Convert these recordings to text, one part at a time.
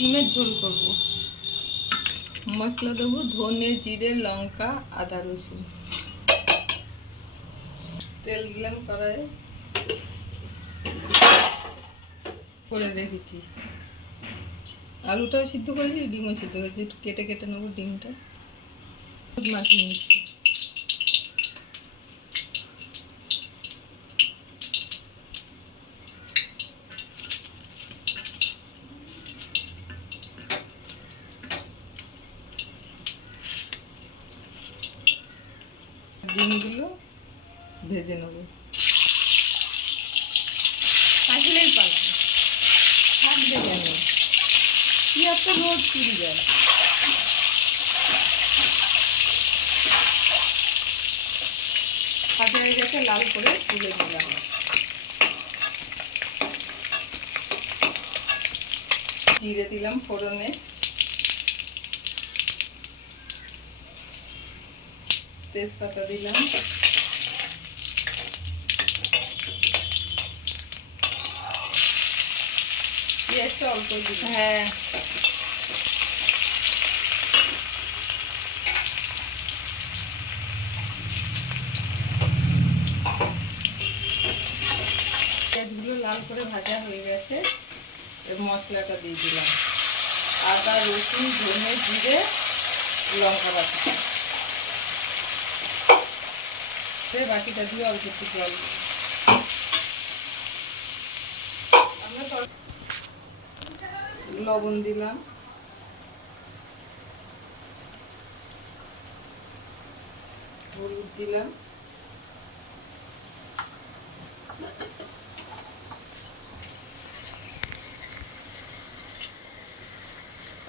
ডিমের ঝোল করব। মশলা দেবো ধনে, জিরে, লঙ্কা, আদা, রসুন। তেল দিলাম কড়াইয়ে, করে রেখেছি। আলুটাও সিদ্ধ করেছি, ডিমও সিদ্ধ করেছি। একটু কেটে কেটে নেবো ডিমটা, মাখিয়ে নিচ্ছি। ডিমগুলো ভেজে নেব। আসলেই পালা থাকবে কেন, কি এত রোদ চুরি যায়। ভাজা হয়ে গেছে, লাল করে তুলে দিলাম। জিরে দিলাম ফোড়নে, তেজপাতা দিলাম, পেঁয়াজটা অল্প দিলাম। হ্যাঁ, পেঁয়াজগুলো লাল করে ভাজা হয়ে গেছে। মশলাটা দিয়ে দিলাম, আদা, রসুন, ধনে, জিরে, লঙ্কা বাটা। বাকিটা দিয়ে অল্প একটু জল লবণ দিলাম, হলুদ দিলাম,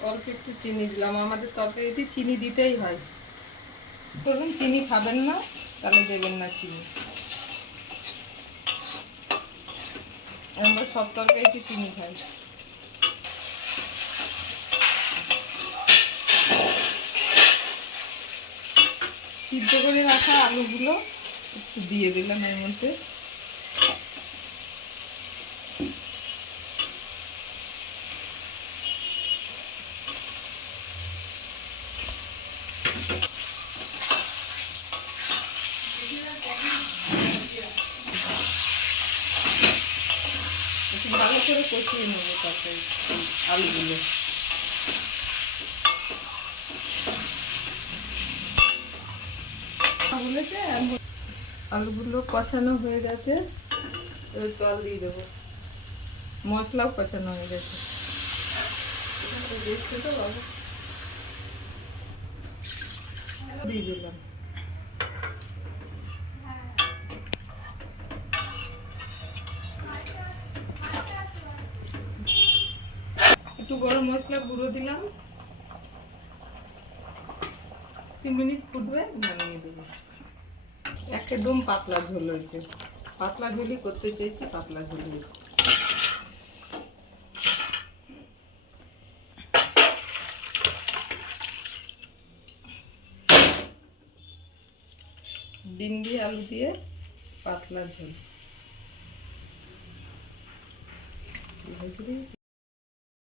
অল্প একটু চিনি দিলাম। আমাদের তরকারিতে চিনি দিতেই হয়। ধরুন চিনি খাবেন না, তাহলে দেবেন না চিনি। আমরা সব তরকারিতে চিনি খাই। সিদ্ধ করে রাখা আলুগুলো একটু দিয়ে দিলাম এর মধ্যে। একটু ভালো করে কষিয়ে নেবো তরকারি আলুগুলো। আলুগুলো কষানো হয়ে গেছে, জল দিয়ে দেবো। মশলাও কষানো হয়ে গেছে, দিয়ে দিলাম। একটু গরম মশলা গুঁড়ো দিলাম। 3 মিনিট ফুটবে, নামিয়ে দেবো। একদম পাতলা ঝোল হয়েছে। পাতলা ঝোলই করতে চেয়েছি, পাতলা ঝোল হয়েছে। ডিম দিয়ে আলু দিয়ে পাতলা ঝোল।